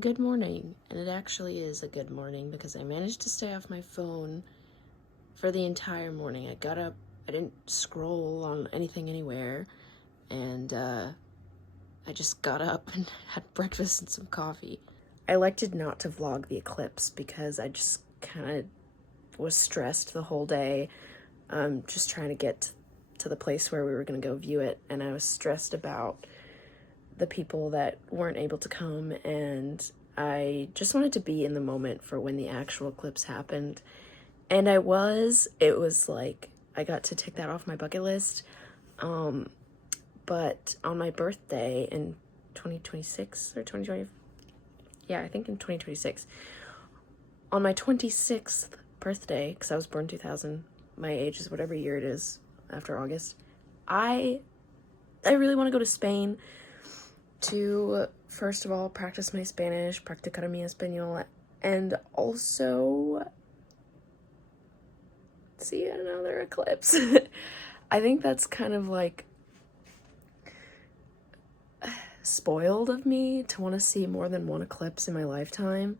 good morning. And it actually is a good morning because I managed to stay off my phone for the entire morning. I got up, I didn't scroll on anything anywhere, and I just got up and had breakfast and some coffee. I elected not to vlog the eclipse because I just kind of was stressed the whole day, just trying to get to the place where we were going to go view it, and I was stressed about the people that weren't able to come, and I just wanted to be in the moment for when the actual eclipse happened. And it was like I got to tick that off my bucket list. But on my birthday in 2026 or 2020, yeah, I think in 2026, on my 26th birthday, because I was born 2000, my age is whatever year it is after August, I really want to go to Spain to, first of all, practice my Spanish, practicar mi español, and also see another eclipse. I think that's kind of like spoiled of me to want to see more than one eclipse in my lifetime,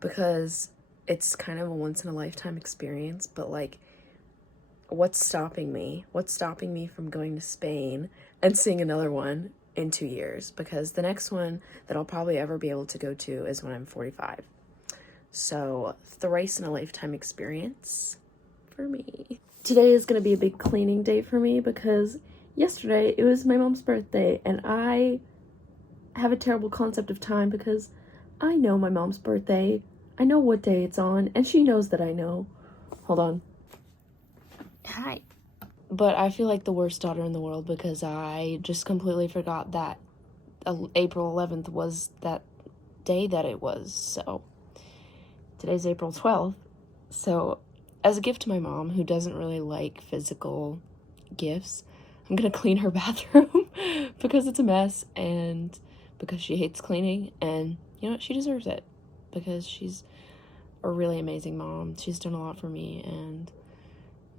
because it's kind of a once-in-a-lifetime experience. But like, what's stopping me? What's stopping me from going to Spain and seeing another one in 2 years? Because the next one that I'll probably ever be able to go to is when I'm 45. So, thrice in a lifetime experience for me. Today is going to be a big cleaning day for me because yesterday it was my mom's birthday, and I have a terrible concept of time because I know my mom's birthday. I know what day it's on, and she knows that I know. Hold on. Hi. But I feel like the worst daughter in the world because I just completely forgot that April 11th was that day that it was. So today's April 12th. So as a gift to my mom, who doesn't really like physical gifts, I'm gonna clean her bathroom because it's a mess and because she hates cleaning, and you know what, she deserves it because she's a really amazing mom. She's done a lot for me, and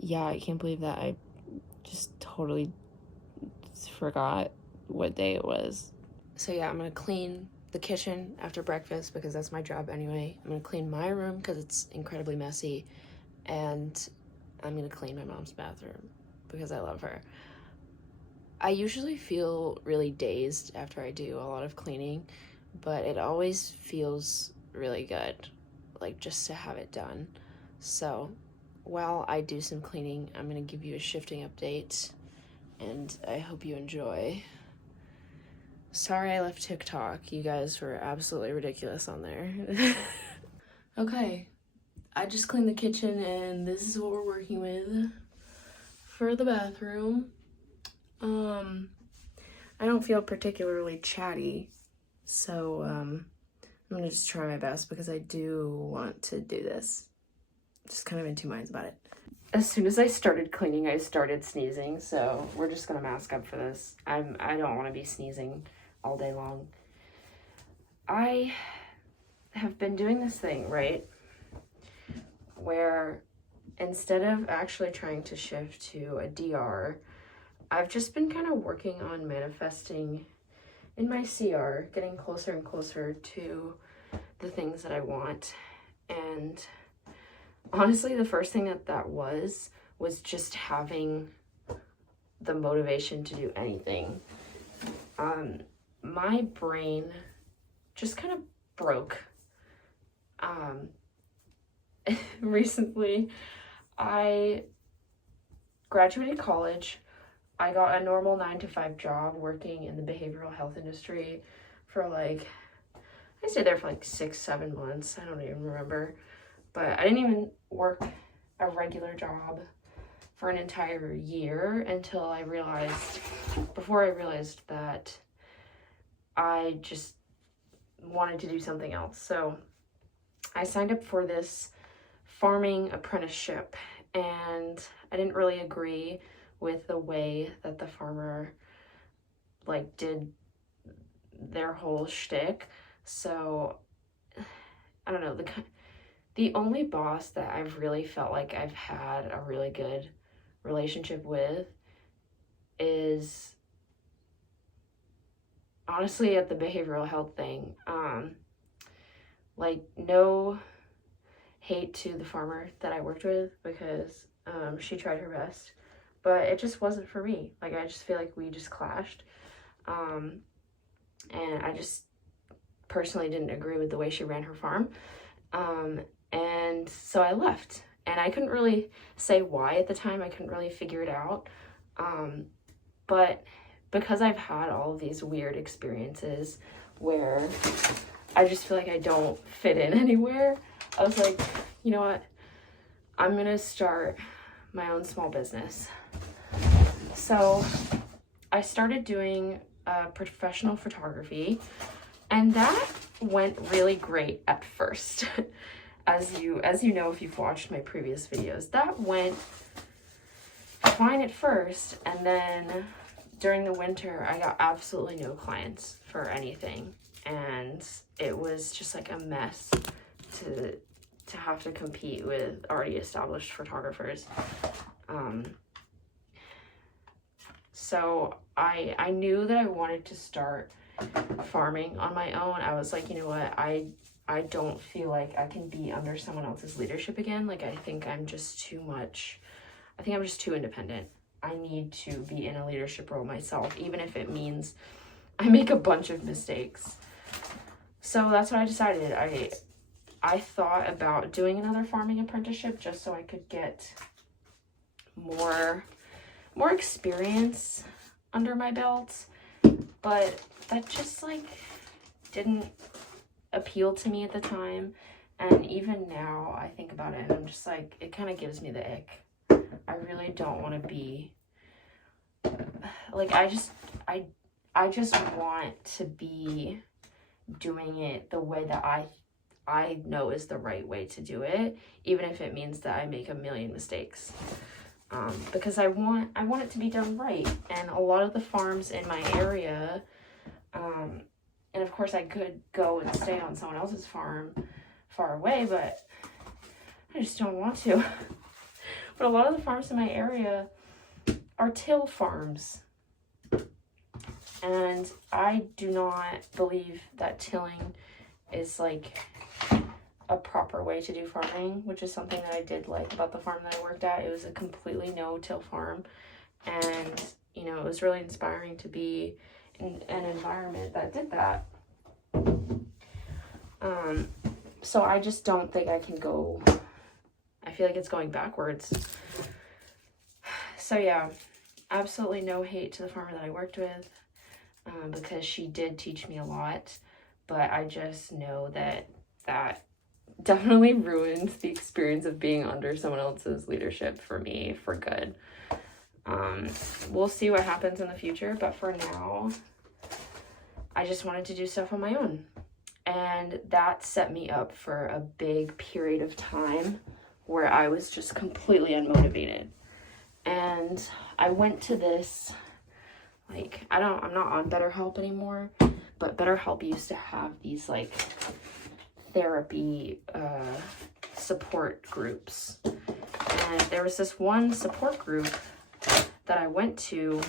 yeah, I can't believe that I just totally forgot what day it was. So yeah, I'm gonna clean the kitchen after breakfast because that's my job anyway. I'm gonna clean my room because it's incredibly messy, and I'm gonna clean my mom's bathroom because I love her. I usually feel really dazed after I do a lot of cleaning, but it always feels really good, like just to have it done. So while I do some cleaning, I'm gonna give you a shifting update, and I hope you enjoy. Sorry I left TikTok. You guys were absolutely ridiculous on there. Okay, I just cleaned the kitchen, and this is what we're working with for the bathroom. I don't feel particularly chatty, so I'm gonna just try my best because I do want to do this. Just kind of in two minds about it. As soon as I started cleaning, I started sneezing, so we're just gonna mask up for this. I don't want to be sneezing all day long. I have been doing this thing, right, where instead of actually trying to shift to a DR, I've just been kind of working on manifesting in my CR, getting closer and closer to the things that I want. And honestly, the first thing that was just having the motivation to do anything. My brain just kind of broke. Recently, I graduated college. I got a normal 9-to-5 job working in the behavioral health industry for like, I stayed there for like 6-7 months. I don't even remember. But I didn't even work a regular job for an entire year until before I realized that I just wanted to do something else. So I signed up for this farming apprenticeship, and I didn't really agree with the way that the farmer like did their whole shtick. So I don't know, the only boss that I've really felt like I've had a really good relationship with is honestly at the behavioral health thing. Like, no hate to the farmer that I worked with, because she tried her best, but it just wasn't for me. Like, I just feel like we just clashed, and I just personally didn't agree with the way she ran her farm, and so I left. And I couldn't really say why at the time. I couldn't really figure it out, but because I've had all of these weird experiences where I just feel like I don't fit in anywhere, I was like, you know what? I'm gonna start my own small business. So I started doing professional photography, and that went really great at first. As you know, if you've watched my previous videos, that went fine at first, and then during the winter, I got absolutely no clients for anything, and it was just like a mess to have to compete with already established photographers. So I knew that I wanted to start farming on my own. I was like, you know what, I don't feel like I can be under someone else's leadership again. Like, I think I'm just too independent. I need to be in a leadership role myself, even if it means I make a bunch of mistakes. So that's what I decided. I thought about doing another farming apprenticeship just so I could get more experience under my belt, but that just like didn't appeal to me at the time. And even now I think about it and I'm just like, it kind of gives me the ick. I really don't want to be like, I just want to be doing it the way that I know is the right way to do it, even if it means that I make a million mistakes. Because I want it to be done right. And a lot of the farms in my area, and of course I could go and stay on someone else's farm far away, but I just don't want to. But a lot of the farms in my area are till farms. And I do not believe that tilling is like a proper way to do farming, which is something that I did like about the farm that I worked at. It was a completely no-till farm, and you know, it was really inspiring to be in an environment that did that. So I just don't think I can go, I feel like it's going backwards. So yeah, absolutely no hate to the farmer that I worked with, because she did teach me a lot, but I just know that definitely ruined the experience of being under someone else's leadership for me for good. We'll see what happens in the future, but for now, I just wanted to do stuff on my own. And that set me up for a big period of time where I was just completely unmotivated. And I went to this, like, I'm not on BetterHelp anymore, but BetterHelp used to have these like therapy support groups. And there was this one support group that I went to.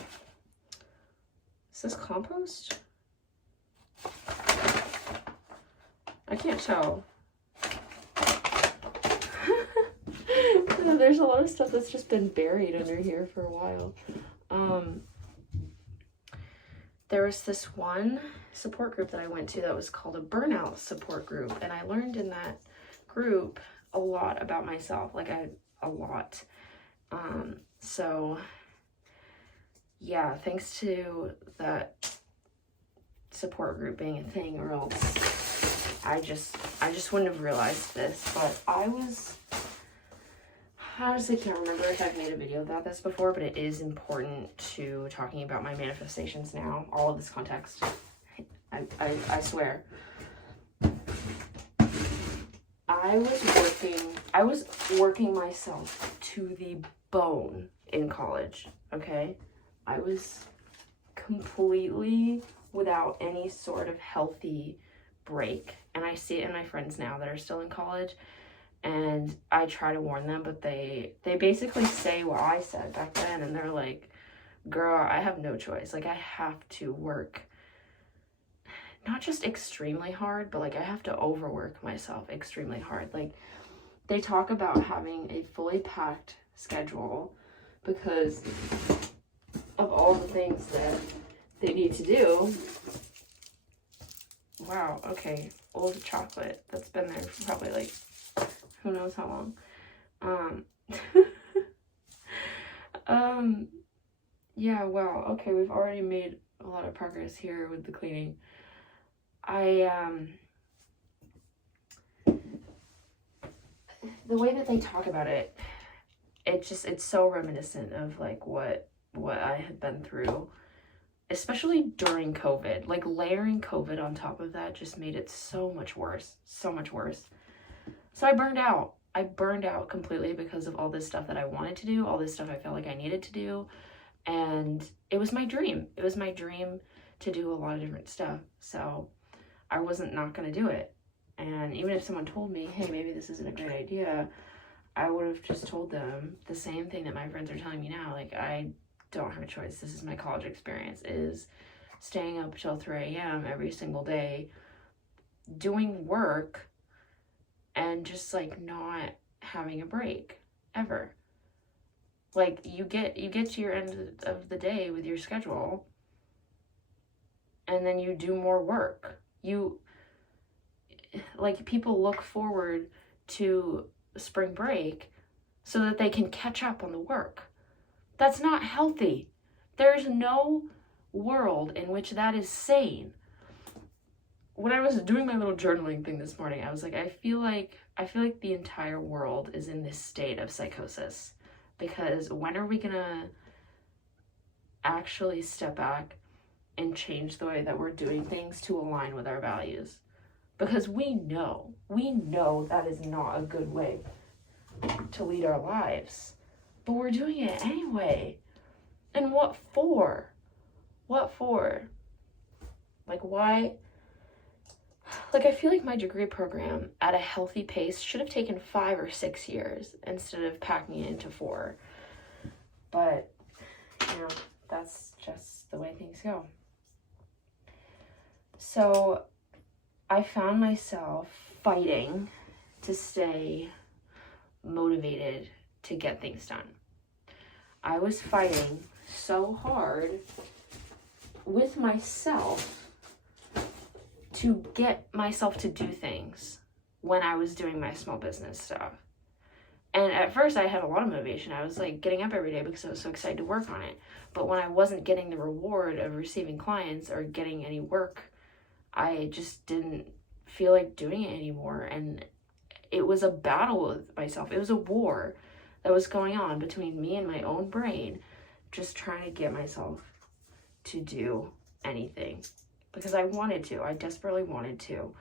Is this compost? I can't tell. There's a lot of stuff that's just been buried under here for a while. There was this one support group that I went to that was called a burnout support group, and I learned in that group a lot about myself, like a lot. So yeah, thanks to that support group being a thing, or else I just wouldn't have realized this. But I honestly can't remember if I've made a video about this before, but it is important to talking about my manifestations now, all of this context. I swear. I was working myself to the bone in college, okay? I was completely without any sort of healthy break. And I see it in my friends now that are still in college. And I try to warn them, but they basically say what I said back then. And they're like, girl, I have no choice. Like, I have to work not just extremely hard, but like I have to overwork myself extremely hard. Like they talk about having a fully packed schedule because of all the things that they need to do. Wow, okay, old chocolate that's been there for probably like who knows how long. Yeah, wow, okay, we've already made a lot of progress here with the cleaning. The way that they talk about it, it's so reminiscent of like what I had been through, especially during COVID. Like layering COVID on top of that just made it so much worse. So I burned out. I burned out completely because of all this stuff that I wanted to do, all this stuff I felt like I needed to do. And it was my dream. It was my dream to do a lot of different stuff. So I wasn't not going to do it. And even if someone told me, hey, maybe this isn't a great idea, I would have just told them the same thing that my friends are telling me now. Like, I don't have a choice. This is my college experience, is staying up till 3 a.m. every single day, doing work, and just, like, not having a break, ever. Like, you get to your end of the day with your schedule, and then you do more work. Like, people look forward to spring break so that they can catch up on the work. That's not healthy. There's no world in which that is sane. When I was doing my little journaling thing this morning, I was like, I feel like the entire world is in this state of psychosis, because when are we gonna actually step back and change the way that we're doing things to align with our values? Because we know that is not a good way to lead our lives, but we're doing it anyway. And what for? Like, why? Like, I feel like my degree program at a healthy pace should have taken 5 or 6 years instead of packing it into 4. But, you know, that's just the way things go. So I found myself fighting to stay motivated to get things done. I was fighting so hard with myself to get myself to do things when I was doing my small business stuff. And at first I had a lot of motivation. I was like getting up every day because I was so excited to work on it. But when I wasn't getting the reward of receiving clients or getting any work, I just didn't feel like doing it anymore. And it was a battle with myself. It was a war that was going on between me and my own brain, just trying to get myself to do anything. Because I wanted to. I desperately wanted to.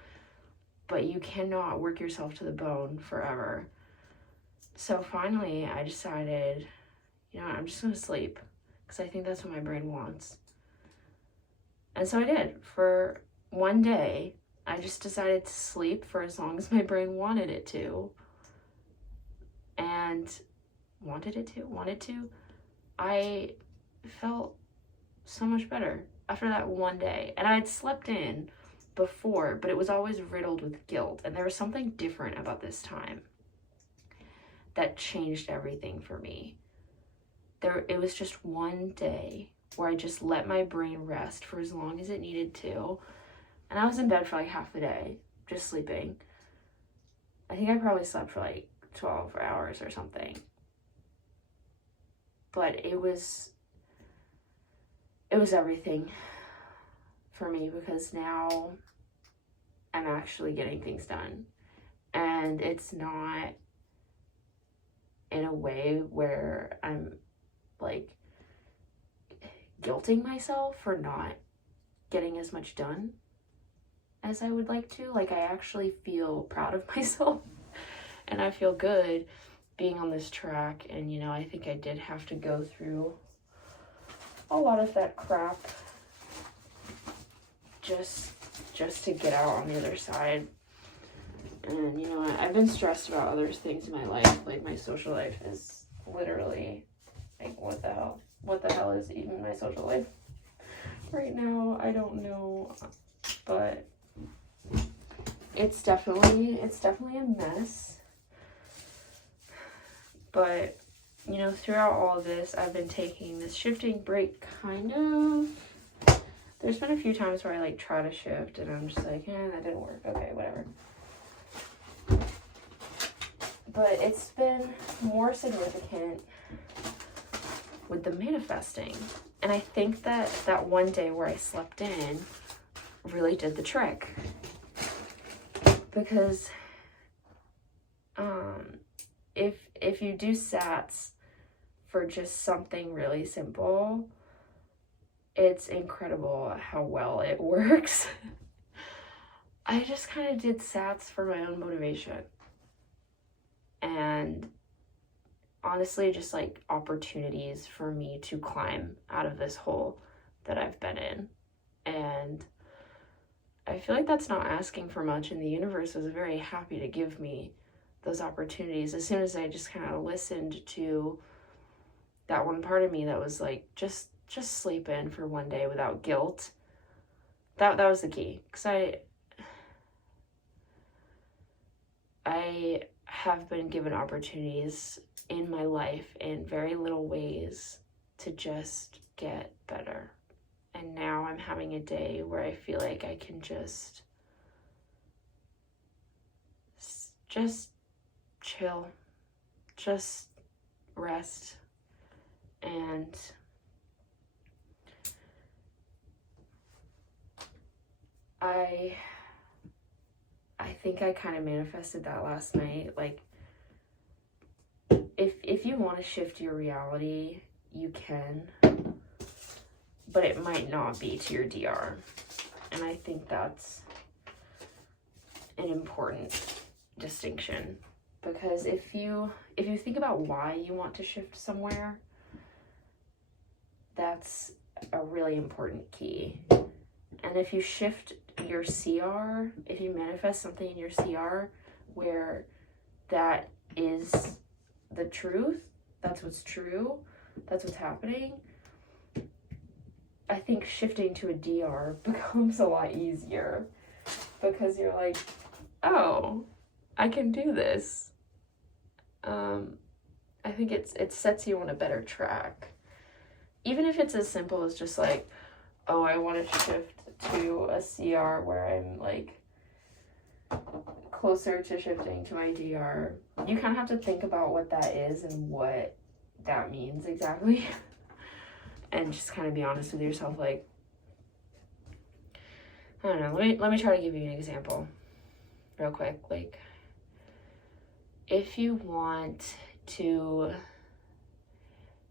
But you cannot work yourself to the bone forever. So finally, I decided, you know, I'm just going to sleep. Because I think that's what my brain wants. And so I did. For one day, I just decided to sleep for as long as my brain wanted it to. And wanted to. I felt so much better after that one day. And I had slept in before, but it was always riddled with guilt. And there was something different about this time that changed everything for me. It was just one day where I just let my brain rest for as long as it needed to. And I was in bed for like half the day, just sleeping. I think I probably slept for like 12 hours or something. But it was everything for me, because now I'm actually getting things done. And it's not in a way where I'm like guilting myself for not getting as much done as I would like to. Like, I actually feel proud of myself and I feel good being on this track. And, you know, I think I did have to go through a lot of that crap just to get out on the other side. And, you know, I've been stressed about other things in my life. Like, my social life is literally, like, what the hell is even my social life right now? I don't know. but it's definitely a mess. But, you know, throughout all of this, I've been taking this shifting break, kind of. There's been a few times where I, like, try to shift, and I'm just like, that didn't work. Okay, whatever. But it's been more significant with the manifesting. And I think that that one day where I slept in really did the trick. Because if you do SATs for just something really simple, it's incredible how well it works. I just kind of did SATs for my own motivation. And honestly, just like opportunities for me to climb out of this hole that I've been in. And I feel like that's not asking for much, and the universe was very happy to give me those opportunities as soon as I just kind of listened to that one part of me that was like, just sleep in for one day without guilt. That was the key, because I have been given opportunities in my life in very little ways to just get better. And now I'm having a day where I feel like I can just chill, just rest. And I think I kind of manifested that last night. Like, if you want to shift your reality, you can, but it might not be to your DR. And I think that's an important distinction, because if you think about why you want to shift somewhere, that's a really important key. And if you shift your CR, if you manifest something in your CR where that is the truth, that's what's true, that's what's happening, I think shifting to a DR becomes a lot easier, because you're like, oh, I can do this. I think it sets you on a better track. Even if it's as simple as just like, oh, I want to shift to a CR where I'm like closer to shifting to my DR. You kind of have to think about what that is and what that means exactly. And just kind of be honest with yourself, like, I don't know, let me try to give you an example real quick. Like, if you want to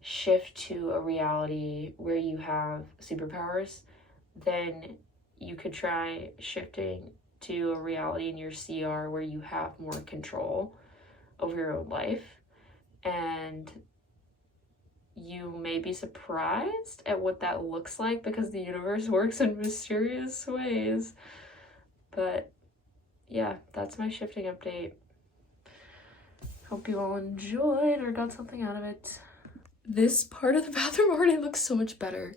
shift to a reality where you have superpowers, then you could try shifting to a reality in your CR where you have more control over your own life. And you may be surprised at what that looks like, because the universe works in mysterious ways. But yeah, that's my shifting update. Hope you all enjoyed or got something out of it. This part of the bathroom already looks so much better.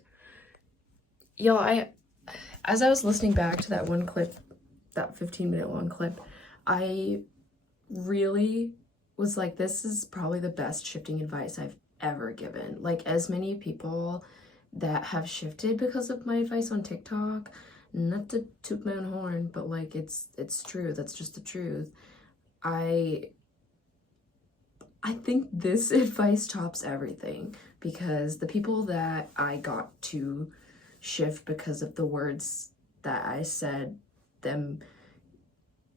Y'all, as I was listening back to that one clip, that 15-minute long clip, I really was like, this is probably the best shifting advice I've ever given. Like, as many people that have shifted because of my advice on TikTok, not to toot my own horn, but like, it's true. That's just the truth. I think this advice tops everything, because the people that I got to shift because of the words that I said,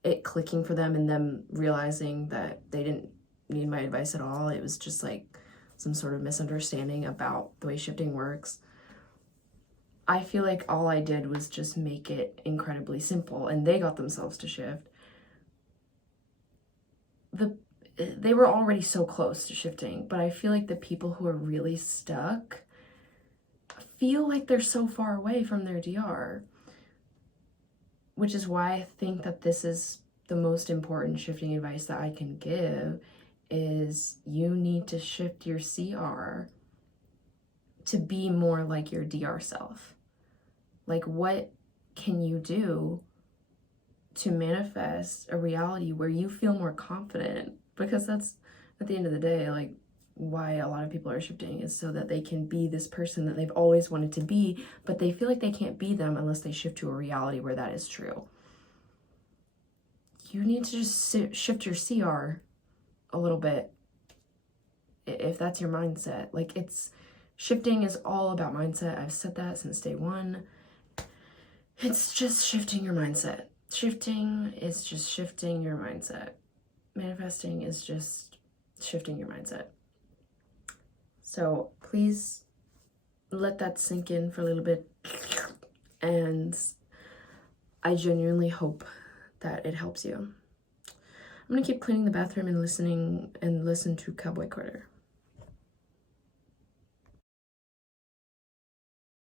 it clicking for them and them realizing that they didn't need my advice at all. It was just like some sort of misunderstanding about the way shifting works. I feel like all I did was just make it incredibly simple, and they got themselves to shift. They were already so close to shifting, but I feel like the people who are really stuck feel like they're so far away from their DR, which is why I think that this is the most important shifting advice that I can give, is you need to shift your CR to be more like your DR self. Like, what can you do to manifest a reality where you feel more confident? Because that's, at the end of the day, like, why a lot of people are shifting is so that they can be this person that they've always wanted to be, but they feel like they can't be them unless they shift to a reality where that is true. You need to just shift your CR a little bit if that's your mindset. Like, it's shifting is all about mindset. I've said that since day one. It's just shifting your mindset. Shifting is just shifting your mindset. Manifesting is just shifting your mindset. So please let that sink in for a little bit. And I genuinely hope that it helps you. I'm gonna keep cleaning the bathroom and listen to Cowboy Carter.